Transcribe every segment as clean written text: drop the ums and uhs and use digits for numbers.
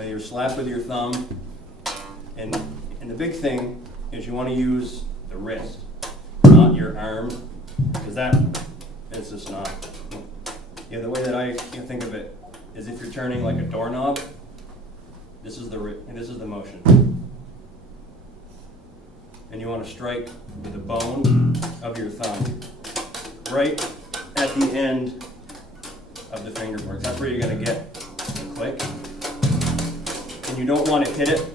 Your slap with your thumb, and the big thing is you want to use the wrist, not your arm, because that is just not. The way that I think of it is if you're turning like a doorknob, this is the motion, and you want to strike with the bone of your thumb right at the end of the finger marks. That's where you're going to get the click. And you don't want to hit it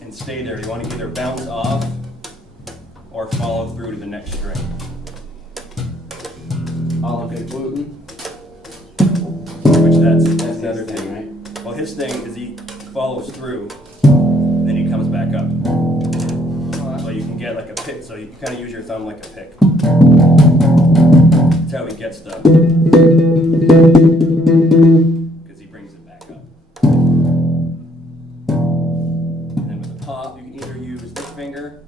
and stay there. You want to either bounce off or follow through to the next string. All of it gluten. Which that's the other thing, thing. right? Well, his thing is he follows through, then he comes back up. So you can get like a pick. So you kind of use your thumb like a pick. That's how he gets the. Because he brings it back up. Pop, you can either use this finger,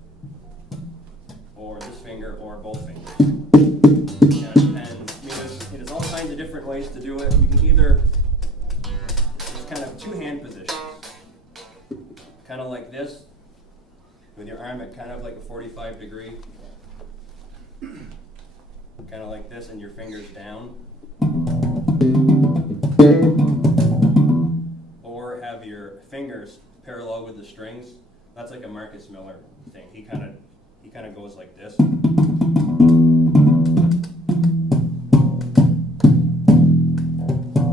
or this finger, or both fingers. And there's all kinds of different ways to do it. You can either, there's kind of two hand positions. Kind of like this, with your arm at kind of like a 45 degree. Kind of like this, and your fingers down. Or have your fingers parallel with the strings. That's like a Marcus Miller thing. He kind of goes like this.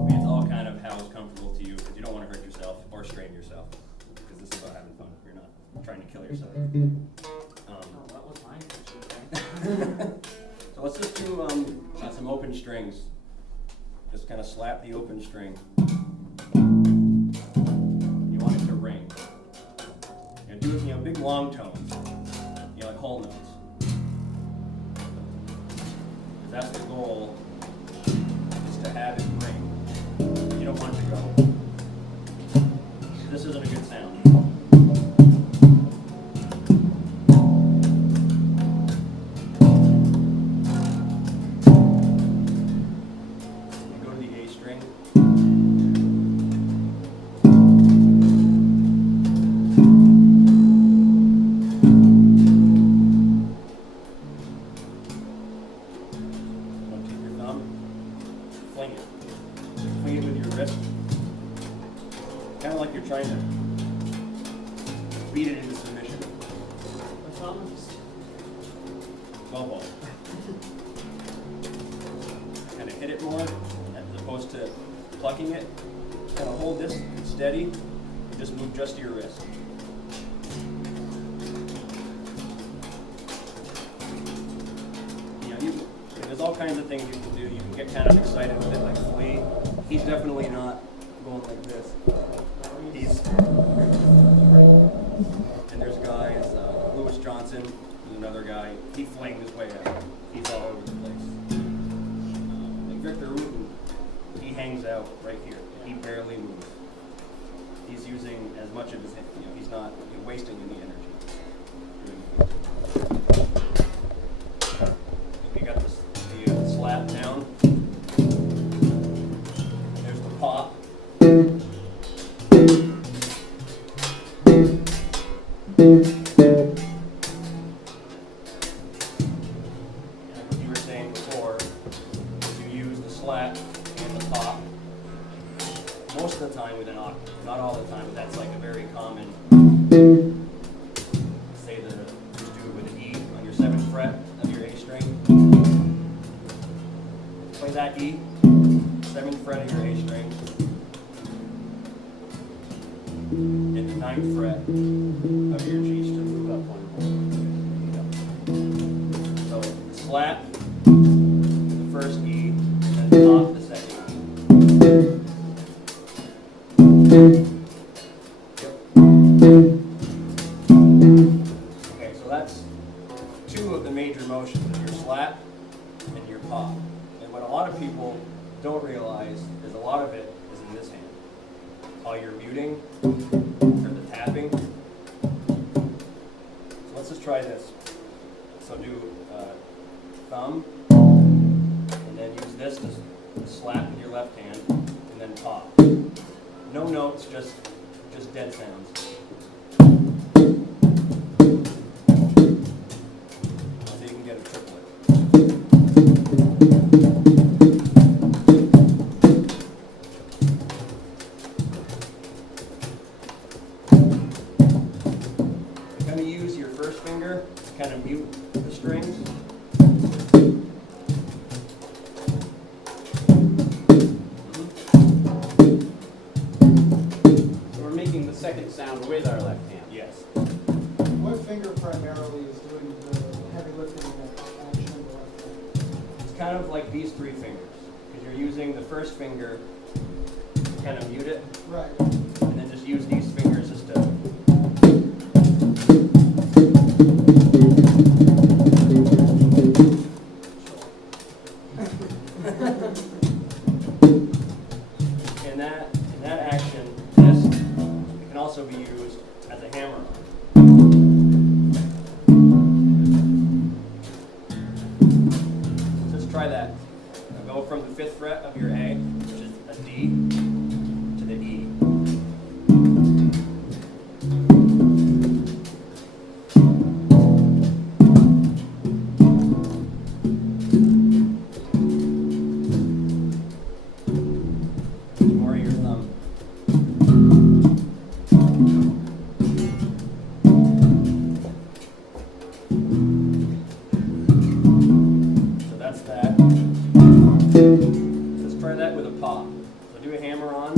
It's all kind of how it's comfortable to you, because you don't want to hurt yourself or strain yourself, because this is about having fun. You're not trying to kill yourself. That was my question. So let's just do some open strings. Just kind of slap the open string. You want it to ring. Do big long tones, like whole notes. Because that's the goal, is to have it ring. You don't want it to go. This isn't a good sound. You go to the A string. Fling it with your wrist. Kind of like you're trying to beat it into submission. What's on this? 12 ball. Kind of hit it more as opposed to plucking it. Kind of hold this steady and just move just to your wrist. There's all kinds of things you can do. You can get kind of excited with it, like Flea. He's definitely not going like this. He's and there's guys, Lewis Johnson, who's another guy. He flings his way out. He's all over the place. Like Victor Wooten, he hangs out right here. He barely moves. He's using as much of his, he's not wasting any energy. You got this. Slap down. There's the pop. And like you were saying before, you use the slap and the pop most of the time with an octave. Not all the time, but that's like a very common. Say just do it with an E on your 7th fret of your A string. Play that E, 7th fret of your A string, and the 9th fret of your G string. Move up one. So slap the first E, and then pop the second E. Okay, so that's two of the major motions: your slap and your pop. What a lot of people don't realize is a lot of it is in this hand. All your muting or the tapping. So let's just try this. So do thumb, and then use this to slap with your left hand, and then pop. No notes, just just dead sounds. So you can get a triplet. You're going to use your first finger to kind of mute the strings. Making the second sound with our left hand. Yes. What finger primarily is doing the heavy lifting in that action of the left hand? It's kind of like these three fingers, because you're using the first finger to kind of mute it, Right. and then just use these fingers just to. In that action, this can also be used as a hammer on. So let's try that. Now go from the 5th fret of your A, which is a D, to the E. More of your thumb. So that's that. Let's try that with a pop. So do a hammer on,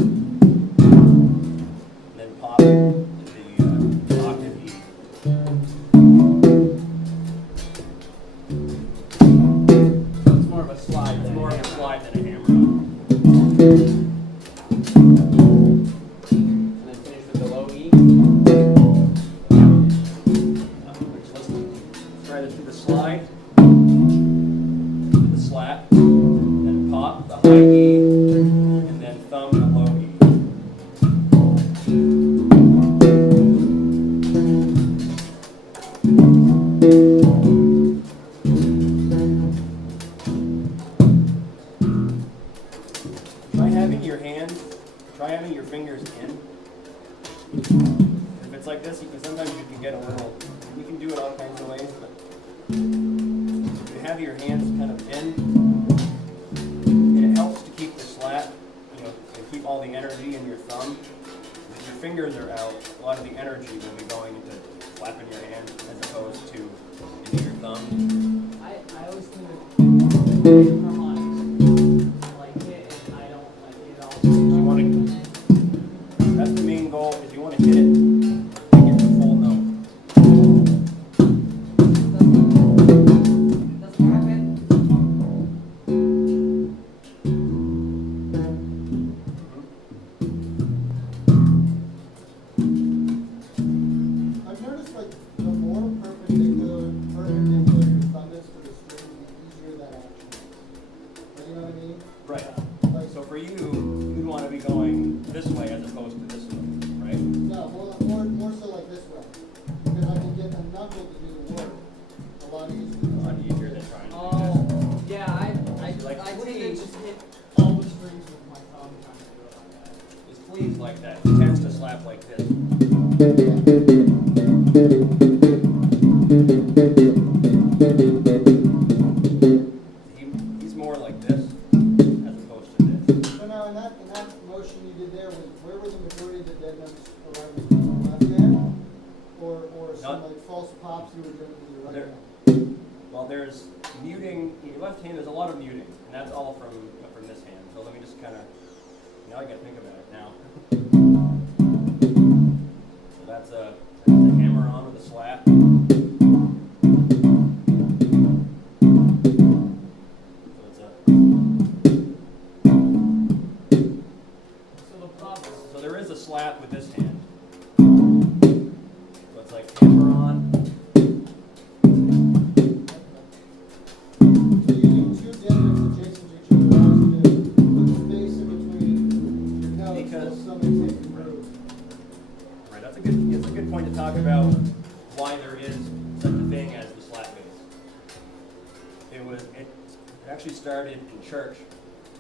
and then pop to the octave E. It's more of a slide It's than more a of a hammer. slide than a hammer on. And then finish with the low E. Let's try this with the slide, with the slap, then pop the high E, and then thumb the low E. Try having your fingers in. If it's like this, because sometimes you can get a little, you can do it all kinds of ways, but if you have your hands kind of in, and it helps to keep the slap, and keep all the energy in your thumb. If your fingers are out, a lot of the energy will be going into slapping your hand as opposed to into your thumb. I always think of harmonics. I like it, and I don't like it all. You want to, that's the main goal, is you want to hit it, and get the full note. Doesn't happen. I've noticed like the more perpendicular your thumb is to the string, the easier that action is. Like, you know what I mean? Right. Like, So for you, you'd want to be going this way as opposed to this way, right? no, more so like this way. Because I can get a knuckle to do the work a lot easier. A lot easier than trying to do Oh, yeah, I Like I tend to sleeves. just hit all the strings with my thumb trying to do it like that. this. His sleeves like that. He tends to slap like this. He's more like this as opposed to this. So now in that motion you did there, where were the majority of the dead notes arriving from? The left hand? Or some like false pops you were doing with your right There- hand? Well, there's muting. In your left hand, there's a lot of muting, and that's all from this hand. So let me just kind of. Now I got to think about it now. So that's a hammer on with a slap. So it's a. So the pop is So there is a slap with this hand. So it's like hammer on. So you do two dead notes adjacent to each other, always to put the space in between your notes Because- so somebody's hitting the groove. Right. That's a good point to talk about why there is such a thing as the slap bass. It actually started in church.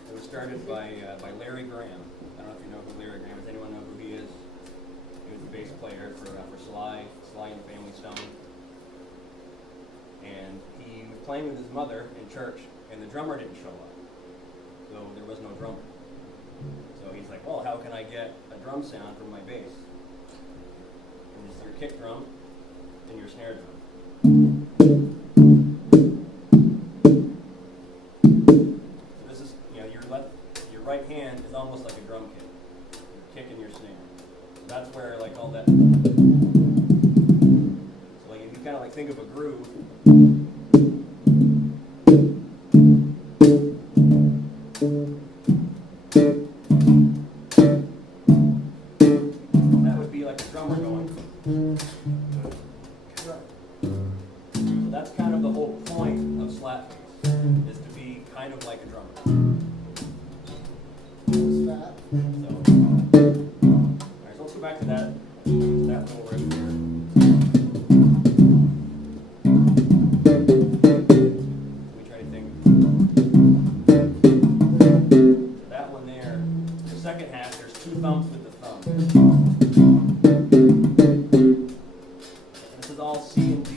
It was started by Larry Graham. I don't know if you know who Larry Graham is. Anyone know who he is? bass player for Sly and Family Stone. And he was playing with his mother in church, and the drummer didn't show up. So there was no drummer. So he's like, well, how can I get a drum sound from my bass? And it's your kick drum and your snare drum. So this is, your right hand is almost like a drum kit. Your kick and your snare. So that's where like all that. So like if you kind of like think of a groove. That would be like a drummer going. So that's kind of the whole point of slap bass, is to be kind of like a drummer. It's fat. So, alright, so let's go back to that little riff here. We try to think. So that one there, the second half, there's two thumps with the thumb. And this is all C and D.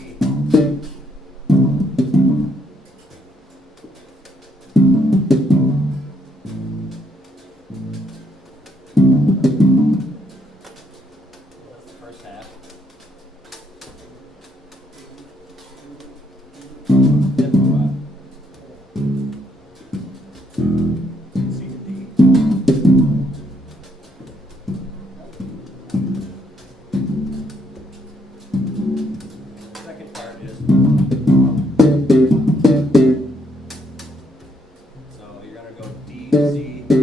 That's the first half. C and D. Second part is, so you're gonna go D, C. So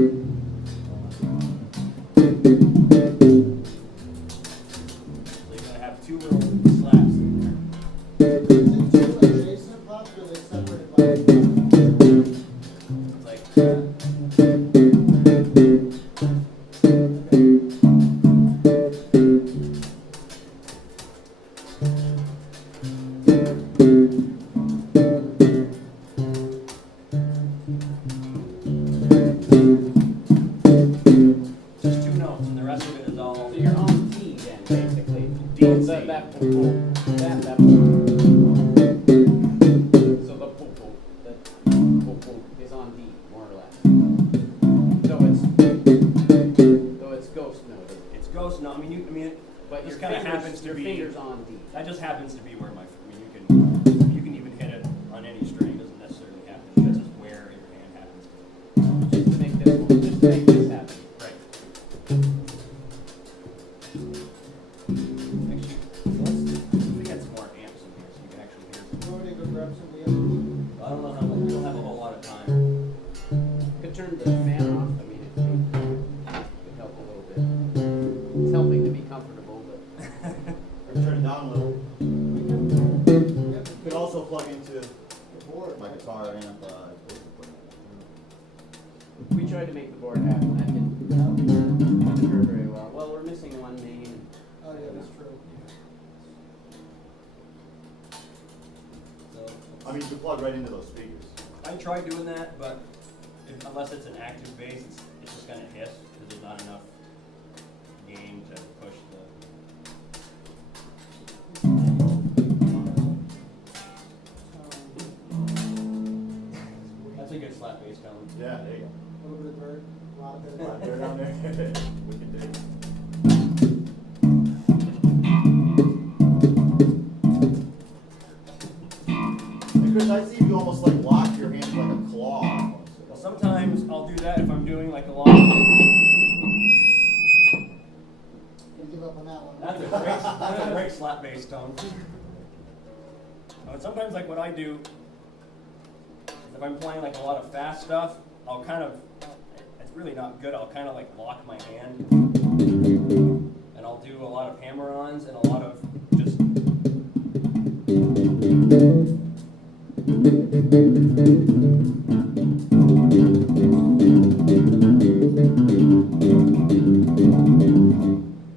you're gonna have two little slaps in there. Is it two adjacent pops, or are they separated by? It's like that. Just two notes, and the rest of it is all So you're on D then, basically. D and C. That boom boom, that boom. So the boom boom, is on D, more or less. Though it's ghost noted. It's ghost. No, I mean, But this your kind of fingers- happens to your be. fingers on D. That just happens to be where you can even hit it on any string. It doesn't necessarily have to be. That's just where your hand happens to. Just to make this happen. Right. Actually, we got some more amps in here, so you can actually hear some. You want me to go grab some of the I other? don't know how much. We don't have a whole lot of time. Could turn the fan off immediately. Could help a little bit. It's helping to be comfortable, but Or turn it down a little. Yep. Could also plug into The board. my guitar amp. we tried to make the board happen. That didn't occur very well. Well, we're missing one main. Oh, yeah, that's true. So I mean, you can plug right into those speakers. I tried doing that, but unless it's an active bass, it's just gonna hiss because there's not enough gain to push the. That's a good slap bass tone. Yeah, there you go. A little bit of bird, a lot of bit. Right there down there. Wicked dig. Hey Chris, I see you almost like lock your hands like a claw. Almost. Well, sometimes I'll do that if I'm doing like a long. You give up on that one. That's a great slap bass tone. But sometimes, like what I do, is if I'm playing like a lot of fast stuff, I'll kind of, it's really not good. I'll kind of like lock my hand, and I'll do a lot of hammer-ons and a lot of just.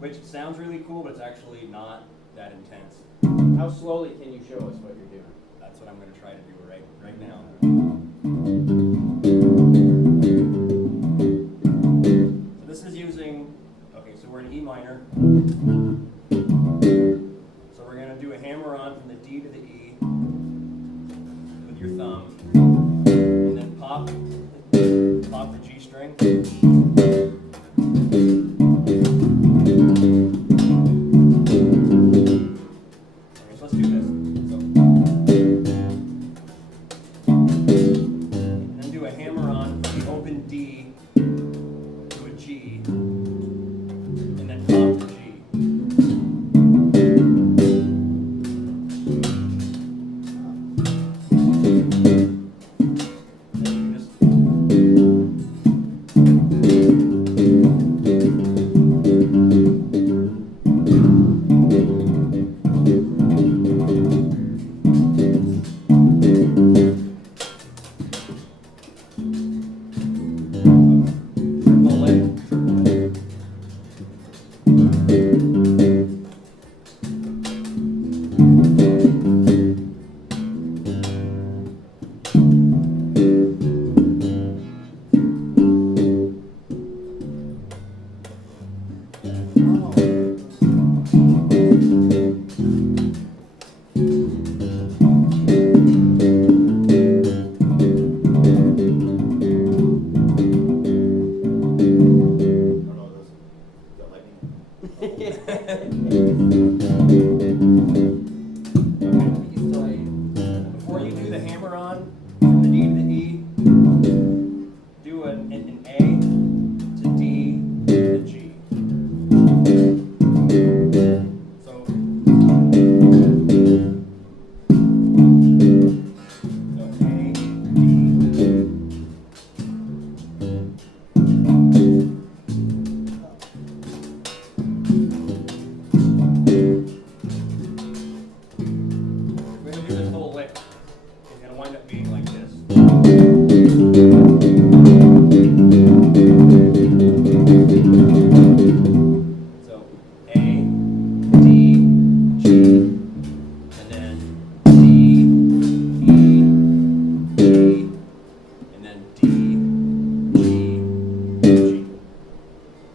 Which sounds really cool, but it's actually not that intense. How slowly can you show us what you're doing? That's what I'm going to try to do right now. So this is using, okay, so we're in E minor. off the G string. Okay, so let's do this. So, and then do a hammer on from the open D to a G, and then off the G. Before you do the hammer on from the D to the E, do an A to D to G. So, A, D. We're going to do this whole lick. It's going to wind up being like this. So A, D, G, and then D, E, D, and then D, G, G,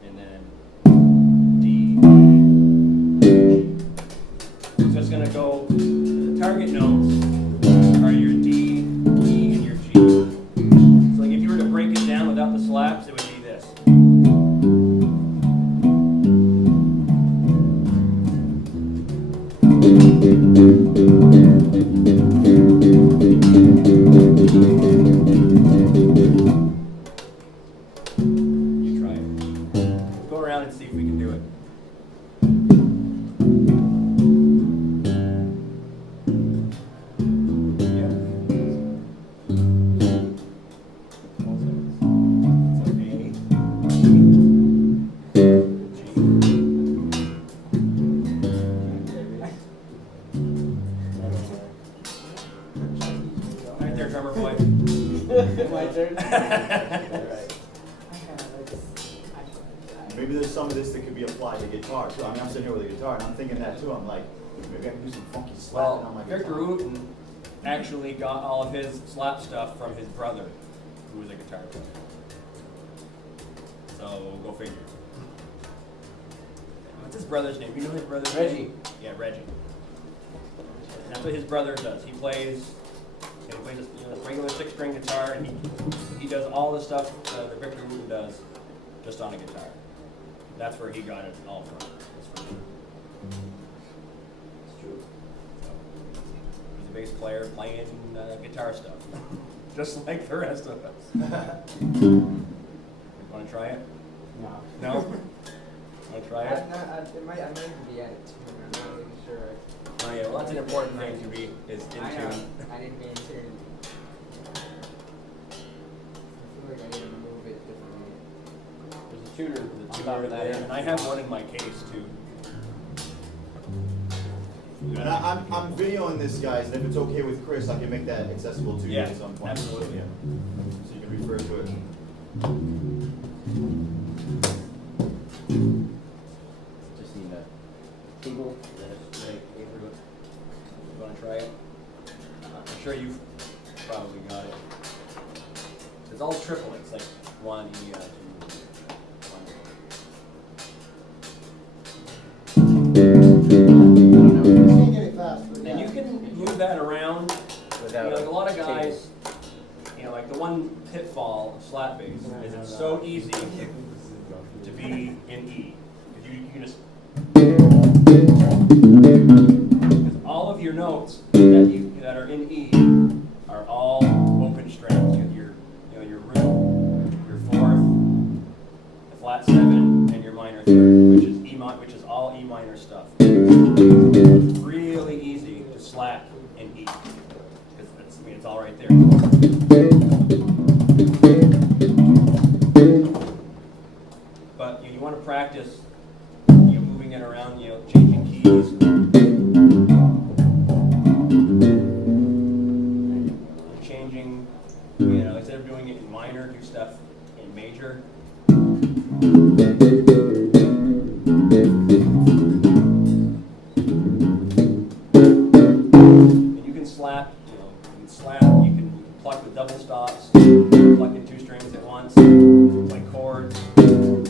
and then D, E, G. So it's going to go, the target notes are your D, E, and your G. So like if you were to break it down without the slaps, it would be this. You try it. Let's go around and see if we can do it. Yeah. So A, right there, drummer boy. My turn? Alright. Maybe there's some of this that could be applied to guitar too. I mean, I'm sitting here with a guitar and I'm thinking that too. I'm like, maybe I can do some funky slapping on my Well, guitar. Victor Wooten actually got all of his slap stuff from his brother, who was a guitar player. So, go figure. What's his brother's name? You know his brother's name? Reggie. Yeah, Reggie. And that's what his brother does. He plays a regular 6-string guitar, and he does all the stuff that Victor Wooten does just on a guitar. That's where he got it all from. It's from him. It's true. So, he's a bass player playing guitar stuff, just like the rest of us. You want to try it? No. No? Want to try it? I might even be at it too. I'm not really sure. Oh yeah, well that's an important thing to be is in I know. tune. I didn't be in tune. I feel like I need to move it differently. There's a tuner on top top of of that that, amp. and I have one in my case too. And I'm videoing this, guys, and if it's okay with Chris, I can make that accessible to you Yeah, at some point. absolutely. Yeah. So you can refer to it. Just need a cable. Right, you want to try it? I'm sure you've probably got it. It's all triplets, like 1, E, 2, 1. You can't get it faster. And you can move that around. Without Like a lot of cable. guys, know, like the one pitfall of slap bass is it's so easy to be in E. Because you can just, because all of your notes that are in E are all open strings. Your root, your fourth, the flat seven, and your minor third, which is all E minor stuff. It's really easy to slap in E because it's all right there. But you want to practice, moving it around, changing keys, changing, instead of doing it in minor, do stuff in major. And you can slap, you can pluck with double stops, plucking two strings at once, like chords. And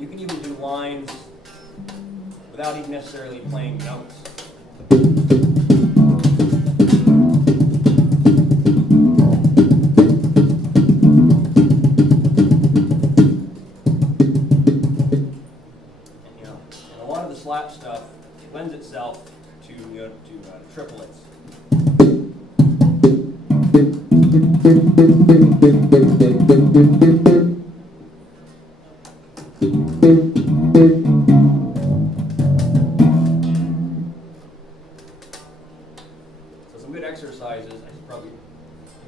you can even do lines without even necessarily playing notes. Slap stuff lends itself to triplets. So some good exercises. I should probably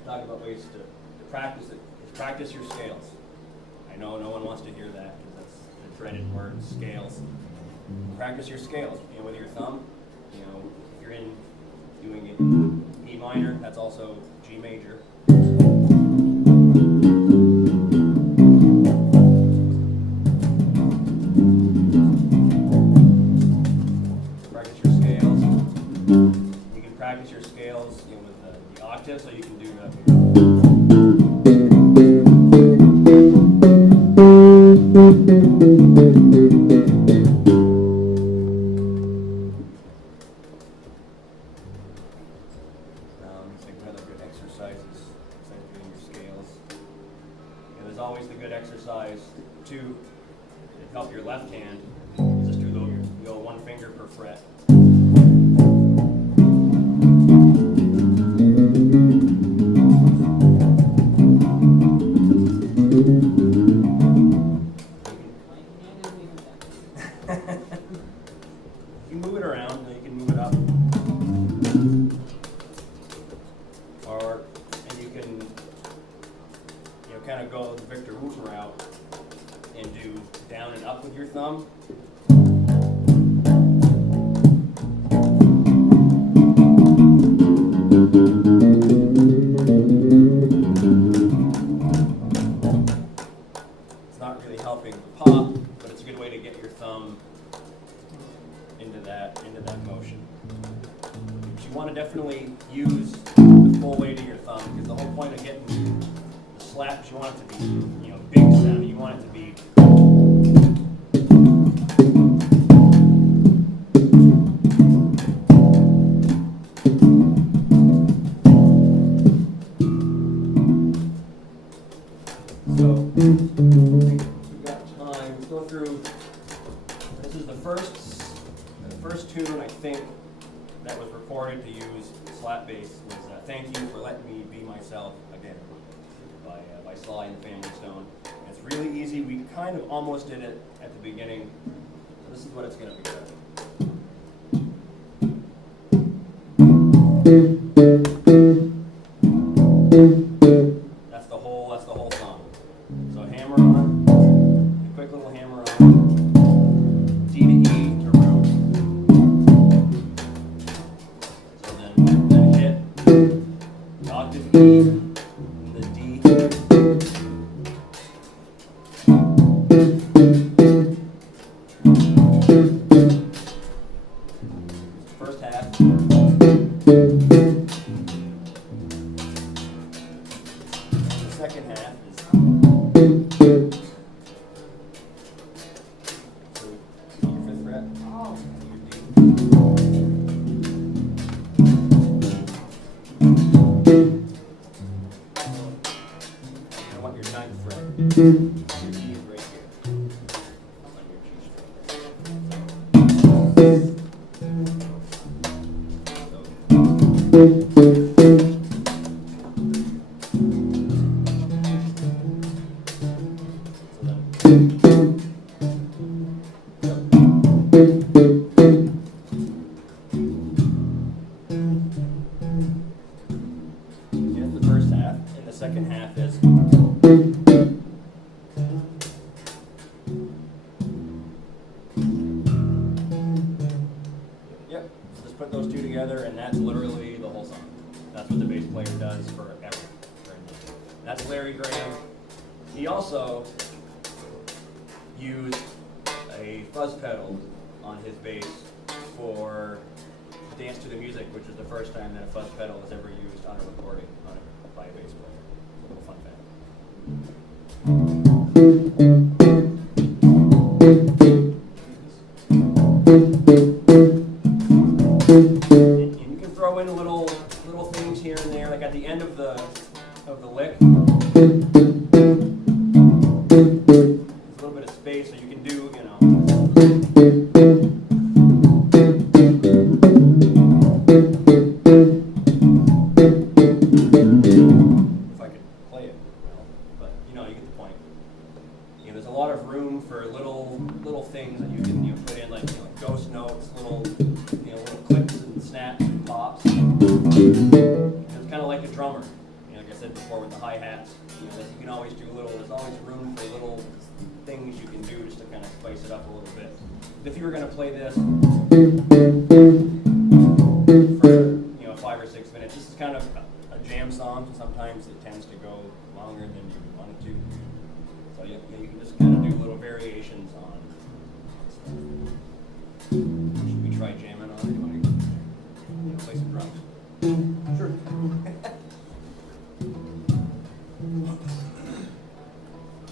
talk about ways to practice it. Is practice your scales. I know no one wants to hear that because that's the dreaded word, scales. Practice your scales, with your thumb. If you're doing it in E minor, that's also G major. Practice your scales. You can practice your scales, with the octave, so you can do There's always the good exercise to help your left hand. Just do go one finger per fret. You move it around, you can move it up. And you can kind of go the Victor Wooten route and do down and up with your thumb. It's not really helping the pop, but it's a good way to get your thumb into that motion. But you want to definitely use the full weight of your thumb, because the whole point of getting the slaps, you want it to be, big sound. You want it to be. So, we've got time. Let's go through. This is the first tune, I think, that was recorded to use slap bass was "Thank You for Letting Me Be Myself Again" by Sly and the Family Stone. And it's really easy. We kind of almost did it at the beginning. So this is what it's going to be. That's the whole song. So hammer on, a quick little hammer on, D to E to root. So then hit the octave E, the D. First half. The second half is your 5th fret. Here's the first half, and the second half is. Yep, so just put those two together, and that's literally the whole song. That's what the bass player does forever. That's Larry Graham. He also used a fuzz pedal on his bass for Dance to the Music, which is the first time that a fuzz pedal was ever used on a recording by a bass player. A little fun fact. And you can throw in little things here and there, like at the end of the lick. There's a little bit of space, so you can do, you know. If I could play it well, but you know, you get the point. You know, there's a lot of room for little things that you can put in, like, you know, ghost notes, little clicks and snaps and pops. It's kind of like a drummer. You know, like I said before with the hi-hats, you know, you can always do there's always room for little things you can do just to kind of spice it up a little bit. If you were going to play this for 5 or 6 minutes, this is kind of a jam song, so sometimes it tends to go longer than you want it to. So you can just kind of do little variations on stuff. Should we try jamming on it? You want to play some drums? Sure.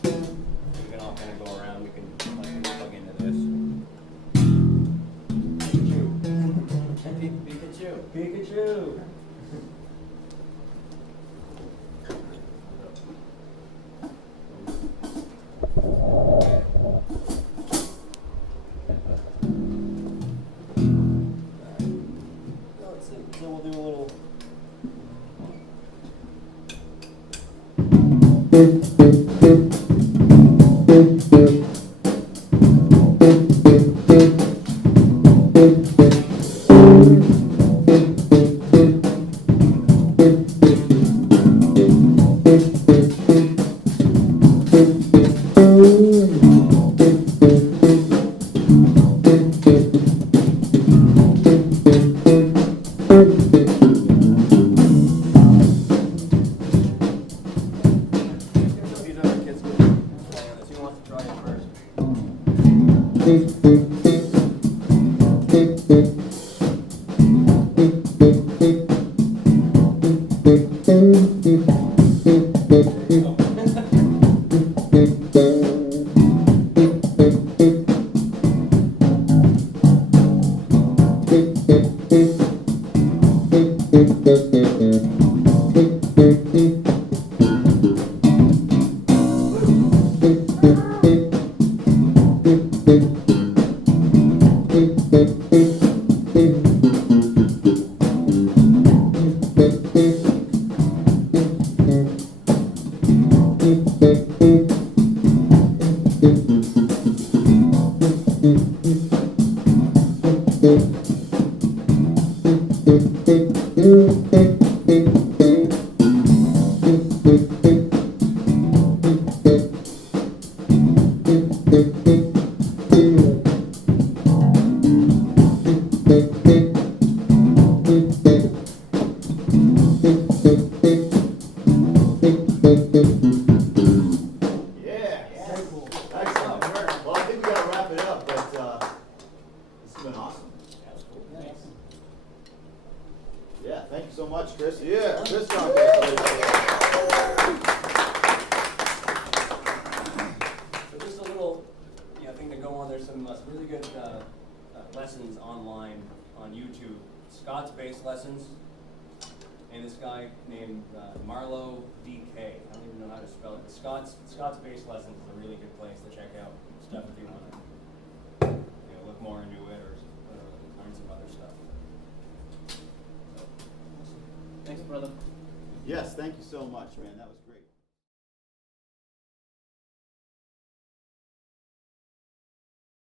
We can all kind of go around. We can plug into this. Pikachu. Pikachu. Let's see. So we'll do a little. These other kids can play on this. Who wants to try it first? Yeah, thank you so much, Chris. Yeah, Chris Doncaster. So just a little thing to go on. There's some really good lessons online on YouTube. Scott's bass lessons. And this guy named Marlo DK. I don't even know how to spell it. Scott's bass lessons is a really good place to check out stuff if you want to look more into it or learn some other stuff. So, Thanks, brother. Yes, thank you so much, man, that was great.